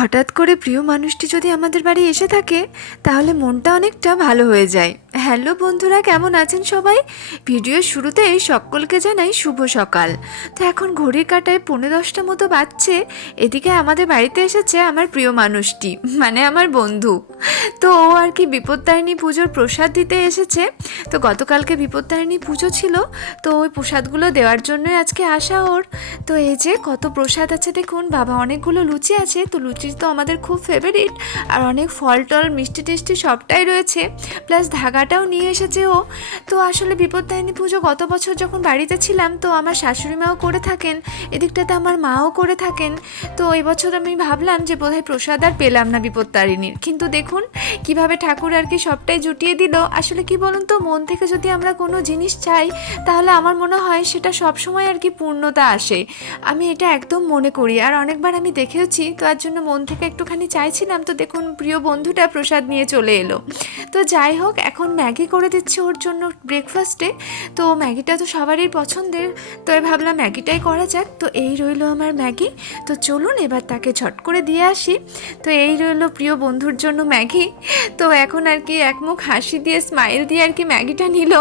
হঠাৎ করে প্রিয় মানুষটি যদি আমাদের বাড়ি এসে থাকে, তাহলে মনটা অনেকটা ভালো হয়ে যায়। হ্যালো বন্ধুরা, কেমন আছেন সবাই? ভিডিওর শুরুতেই সকলকে জানাই শুভ সকাল। তো এখন ঘড়ির কাটায় পৌনে দশটা মতো বাজছে, এদিকে আমাদের বাড়িতে এসেছে আমার প্রিয় মানুষটি মানে আমার বন্ধু। তো ও আর কি বিপত্তারিণী পুজোর প্রসাদ দিতে এসেছে। তো গতকালকে বিপত্তারিণী পুজো ছিল, তো ওই প্রসাদগুলো দেওয়ার জন্যই আজকে আসা ওর। তো এই যে কত প্রসাদ আছে দেখুন, বাবা অনেকগুলো লুচি আছে, তো লুচি তো আমাদের খুব ফেভারিট আর অনেক ফল টল, মিষ্টি টিষ্টি সবটাই রয়েছে। প্লাস ধাগাটাও নিয়ে এসেছে ও। তো আসলে বিপত্তারিণী পুজো গত বছর যখন বাড়িতে ছিলাম, তো আমার শাশুড়ি মাও করে থাকেন, এদিকটাতে আমার মাও করে থাকেন। তো এই বছর আমি ভাবলাম যে বোধহয় প্রসাদ আর পেলাম না বিপত্তারিণীর। কিন্তু দেখুন, কীভাবে ঠাকুর আর কি সবটাই জুটিয়ে দিল। আসলে কি বলুন তো, মন থেকে যদি আমরা কোনো জিনিস চাই, তাহলে আমার মনে হয় সেটা সবসময় আর কি পূর্ণতা আসে। আমি এটা একদম মনে করি, আর অনেকবার আমি দেখেওছি, তো তার জন্য মন থেকে একটুখানি চাইছিলাম, তো দেখুন প্রিয় বন্ধুটা প্রসাদ নিয়ে চলে এলো। তো যাই হোক, এখন ম্যাগি করে দিচ্ছে ওর জন্য ব্রেকফাস্টে তো ম্যাগিটা তো সবারই পছন্দের, তো ভাবলাম ম্যাগিটাই করা যাক। তো এই রইল আমার ম্যাগি। তো চলুন এবার তাকে ঝট করে দিয়ে আসি। তো এই রইল প্রিয় বন্ধুর জন্য ম্যাগি। তো এখন আর কি এক মুখ হাসি দিয়ে স্মাইল দিয়ে আর কি ম্যাগিটা নিল।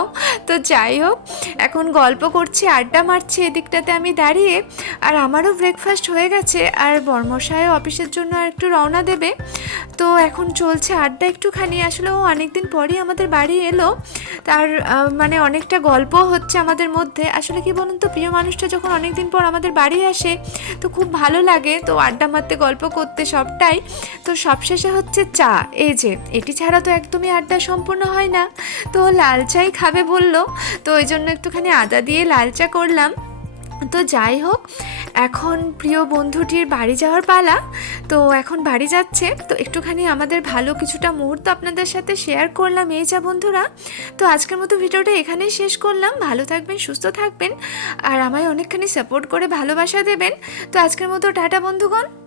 তো যাই হোক, এখন গল্প করছি, আড্ডা মারছি এদিকটাতে আমি দাঁড়িয়ে। আর আমারও ব্রেকফাস্ট হয়ে গেছে। আর বর্মশায় অফিসের জন্য আর একটু রওনা দেবে। তো এখন চলছে আড্ডা একটুখানি। আসলে ও অনেকদিন পরেই আমাদের বাড়ি এলো। তার মানে অনেকটা গল্প হচ্ছে আমাদের মধ্যে। আসলে কি বলুন তো, প্রিয় মানুষটা যখন অনেকদিন পর আমাদের বাড়ি আসে, তো খুব ভালো লাগে। তো আড্ডা মারতে, গল্প করতে সবটাই। তো সবশেষে হচ্ছে চা। এই যে, এটি ছাড়া তো একদমই আড্ডা সম্পূর্ণ হয় না। তো লাল চাই খাবে বলল। তো ওই জন্য একটুখানি আদা দিয়ে লাল চা করলাম। তো যাই হোক এখন প্রিয় বন্ধুটির বাড়ি যাওয়ার পালা। তো এখন বাড়ি যাচ্ছে। তো একটুখানি আমাদের ভালো কিছুটা মুহূর্ত আপনাদের সাথে শেয়ার করলাম এই যা বন্ধুরা। তো আজকের মতো ভিডিওটা এখানেই শেষ করলাম। ভালো থাকবেন, সুস্থ থাকবেন। আর আমায় অনেকখানি সাপোর্ট করে ভালোবাসা দেবেন। তো আজকের মতো টাটা বন্ধুগণ।